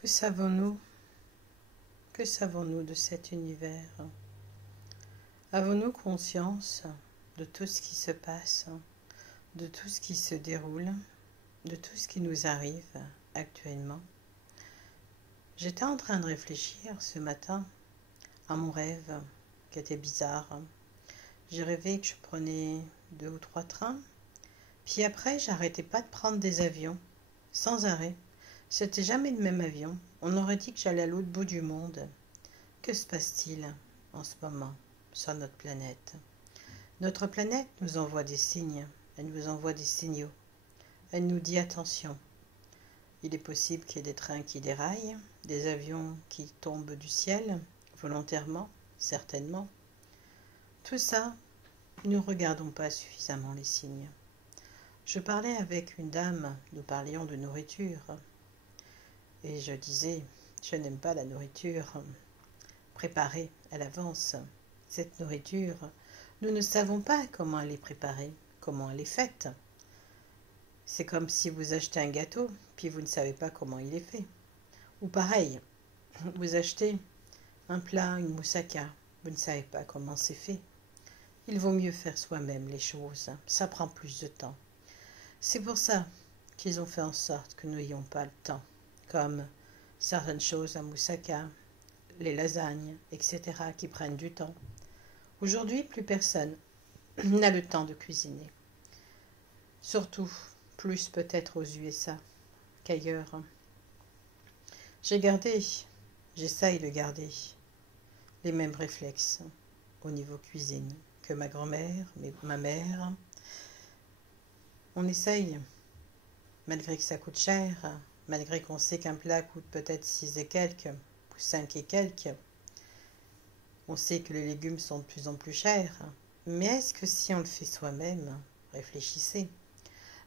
Que savons-nous? Que savons-nous de cet univers? Avons-nous conscience de tout ce qui se passe, de tout ce qui se déroule, de tout ce qui nous arrive actuellement? J'étais en train de réfléchir ce matin à mon rêve qui était bizarre. J'ai rêvé que je prenais 2 ou 3 trains, puis après j'arrêtais pas de prendre des avions, sans arrêt. C'était jamais le même avion. On aurait dit que j'allais à l'autre bout du monde. Que se passe-t-il en ce moment sur notre planète? Notre planète nous envoie des signes, elle nous envoie des signaux. Elle nous dit attention. Il est possible qu'il y ait des trains qui déraillent, des avions qui tombent du ciel, volontairement, certainement. Tout ça, nous ne regardons pas suffisamment les signes. Je parlais avec une dame, nous parlions de nourriture. Et je disais, je n'aime pas la nourriture préparée à l'avance. Cette nourriture, nous ne savons pas comment elle est préparée, comment elle est faite. C'est comme si vous achetez un gâteau, puis vous ne savez pas comment il est fait. Ou pareil, vous achetez un plat, une moussaka, vous ne savez pas comment c'est fait. Il vaut mieux faire soi-même les choses, ça prend plus de temps. C'est pour ça qu'ils ont fait en sorte que nous n'ayons pas le temps. Comme certaines choses à moussaka, les lasagnes, etc. qui prennent du temps. Aujourd'hui, plus personne n'a le temps de cuisiner. Surtout, plus peut-être aux USA qu'ailleurs. J'essaye de garder les mêmes réflexes au niveau cuisine que ma grand-mère, ma mère. On essaye, malgré que ça coûte cher, malgré qu'on sait qu'un plat coûte peut-être 6 et quelques, ou 5 et quelques, on sait que les légumes sont de plus en plus chers. Mais est-ce que si on le fait soi-même, réfléchissez,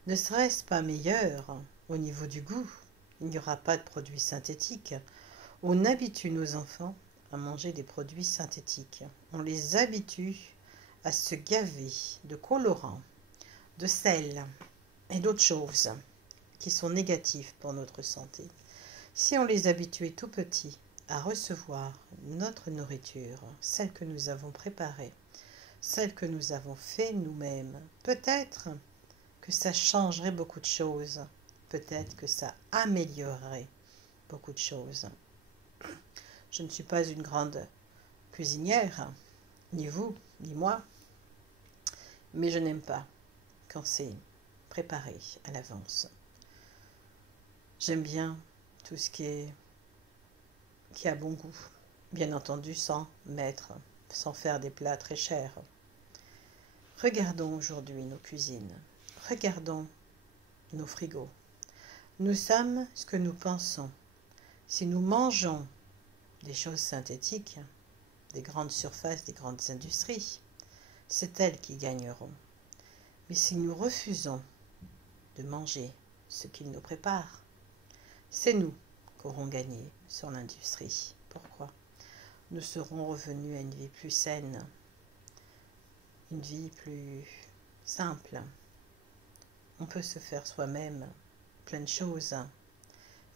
ne serait-ce pas meilleur au niveau du goût? Il n'y aura pas de produits synthétiques. On habitue nos enfants à manger des produits synthétiques. On les habitue à se gaver de colorants, de sel et d'autres choses qui sont négatifs pour notre santé. Si on les habituait tout petits à recevoir notre nourriture, celle que nous avons préparée, celle que nous avons fait nous-mêmes, peut-être que ça changerait beaucoup de choses, peut-être que ça améliorerait beaucoup de choses. Je ne suis pas une grande cuisinière, ni vous, ni moi, mais je n'aime pas quand c'est préparé à l'avance. J'aime bien tout ce qui a bon goût, bien entendu sans faire des plats très chers. Regardons aujourd'hui nos cuisines, regardons nos frigos. Nous sommes ce que nous pensons. Si nous mangeons des choses synthétiques, des grandes surfaces, des grandes industries, c'est elles qui gagneront. Mais si nous refusons de manger ce qu'ils nous préparent, c'est nous qui aurons gagné sur l'industrie. Pourquoi? Nous serons revenus à une vie plus saine, une vie plus simple. On peut se faire soi-même plein de choses.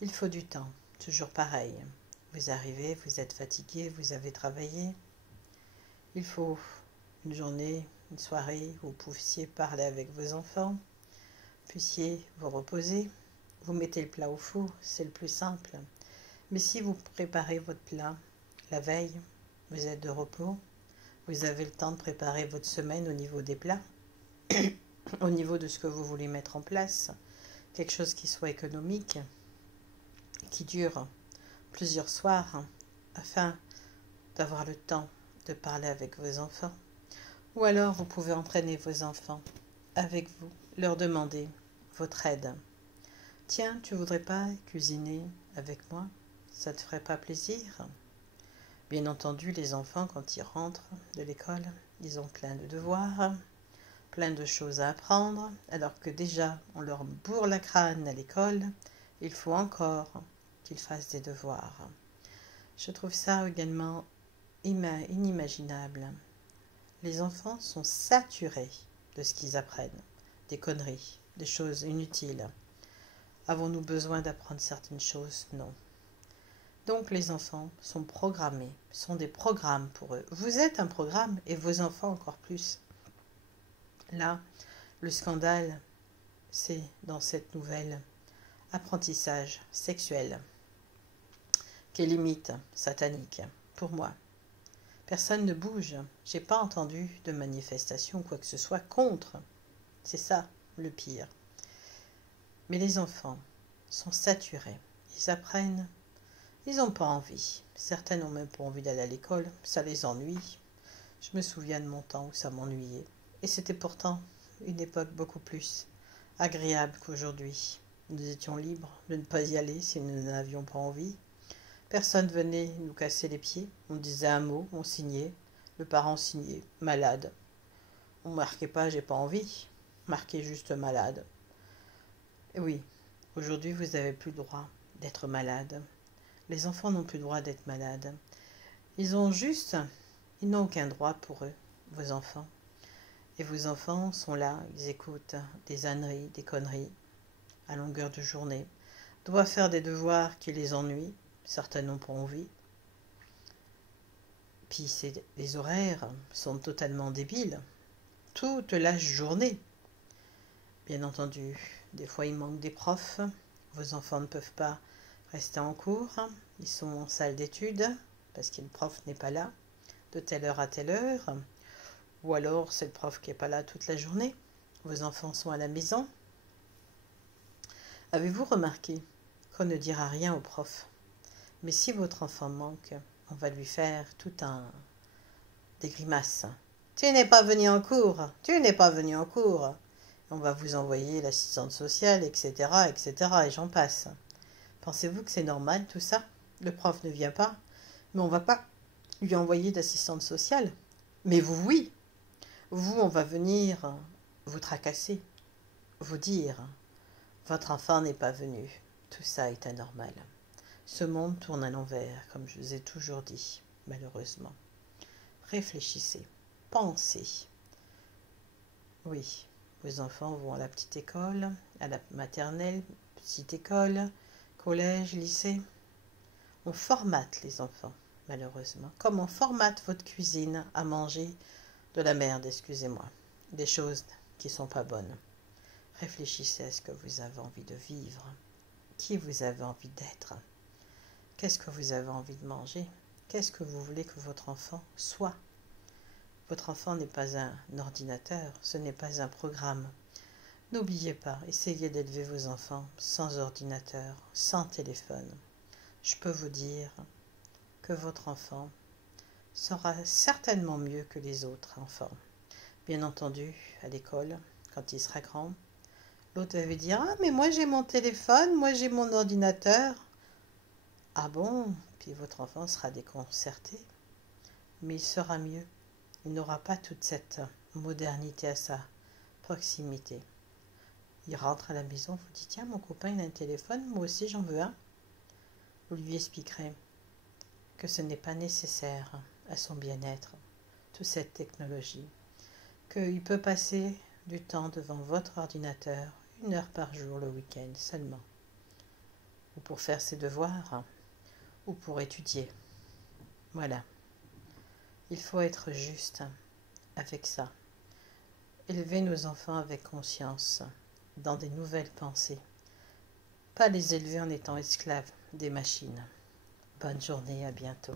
Il faut du temps, toujours pareil. Vous arrivez, vous êtes fatigué, vous avez travaillé. Il faut une journée, une soirée où vous puissiez parler avec vos enfants, puissiez vous reposer. Vous mettez le plat au four, c'est le plus simple. Mais si vous préparez votre plat la veille, vous êtes de repos, vous avez le temps de préparer votre semaine au niveau des plats, au niveau de ce que vous voulez mettre en place, quelque chose qui soit économique, qui dure plusieurs soirs, afin d'avoir le temps de parler avec vos enfants. Ou alors vous pouvez entraîner vos enfants avec vous, leur demander votre aide. Tiens, tu voudrais pas cuisiner avec moi? Ça te ferait pas plaisir? Bien entendu, les enfants, quand ils rentrent de l'école, ils ont plein de devoirs, plein de choses à apprendre, alors que déjà, on leur bourre la crâne à l'école, il faut encore qu'ils fassent des devoirs. Je trouve ça également inimaginable. Les enfants sont saturés de ce qu'ils apprennent, des conneries, des choses inutiles. Avons-nous besoin d'apprendre certaines choses? Non. Donc les enfants sont programmés, sont des programmes pour eux. Vous êtes un programme et vos enfants encore plus. Là, le scandale, c'est dans cette nouvelle apprentissage sexuel qui est limite satanique pour moi. Personne ne bouge. J'ai pas entendu de manifestation, quoi que ce soit, contre. C'est ça le pire. Mais les enfants sont saturés. Ils apprennent. Ils n'ont pas envie. Certains n'ont même pas envie d'aller à l'école. Ça les ennuie. Je me souviens de mon temps où ça m'ennuyait. Et c'était pourtant une époque beaucoup plus agréable qu'aujourd'hui. Nous étions libres de ne pas y aller si nous n'avions pas envie. Personne venait nous casser les pieds. On disait un mot, on signait. Le parent signait « malade ». On ne marquait pas « j'ai pas envie ». On marquait juste « malade ». Et oui, aujourd'hui vous n'avez plus le droit d'être malade. Les enfants n'ont plus le droit d'être malades. Ils n'ont aucun droit pour eux, vos enfants. Et vos enfants sont là, ils écoutent des âneries, des conneries, à longueur de journée. Doivent faire des devoirs qui les ennuient. Certains n'ont pas envie. Puis les horaires sont totalement débiles. Toute la journée. Bien entendu, des fois il manque des profs. Vos enfants ne peuvent pas rester en cours. Ils sont en salle d'études parce que le prof n'est pas là de telle heure à telle heure. Ou alors c'est le prof qui n'est pas là toute la journée. Vos enfants sont à la maison. Avez-vous remarqué qu'on ne dira rien au prof? Mais si votre enfant manque, on va lui faire des grimaces. Tu n'es pas venu en cours, tu n'es pas venu en cours. On va vous envoyer l'assistante sociale, etc., etc., et j'en passe. Pensez-vous que c'est normal tout ça? Le prof ne vient pas, mais on ne va pas lui envoyer d'assistante sociale. Mais vous, oui. Vous, on va venir vous tracasser, vous dire, votre enfant n'est pas venu. Tout ça est anormal. Ce monde tourne à l'envers, comme je vous ai toujours dit, malheureusement. Réfléchissez, pensez. Oui, vos enfants vont à la petite école, à la maternelle, petite école, collège, lycée. On formate les enfants, malheureusement. Comme on formate votre cuisine à manger de la merde, excusez-moi. Des choses qui ne sont pas bonnes. Réfléchissez à ce que vous avez envie de vivre. Qui vous avez envie d'être? Qu'est-ce que vous avez envie de manger? Qu'est-ce que vous voulez que votre enfant soit? Votre enfant n'est pas un ordinateur, ce n'est pas un programme. N'oubliez pas, essayez d'élever vos enfants sans ordinateur, sans téléphone. Je peux vous dire que votre enfant sera certainement mieux que les autres enfants. Bien entendu, à l'école, quand il sera grand, l'autre va dire « Ah, mais moi j'ai mon téléphone, moi j'ai mon ordinateur ». Ah bon? Puis votre enfant sera déconcerté, mais il sera mieux. Il n'aura pas toute cette modernité à sa proximité. Il rentre à la maison, vous dites « Tiens, mon copain il a un téléphone, moi aussi j'en veux un ». Vous lui expliquerez que ce n'est pas nécessaire à son bien-être, toute cette technologie, qu'il peut passer du temps devant votre ordinateur 1 heure par jour le week-end seulement, ou pour faire ses devoirs, ou pour étudier. Voilà. Il faut être juste avec ça. Élever nos enfants avec conscience, dans des nouvelles pensées. Pas les élever en étant esclaves des machines. Bonne journée, à bientôt.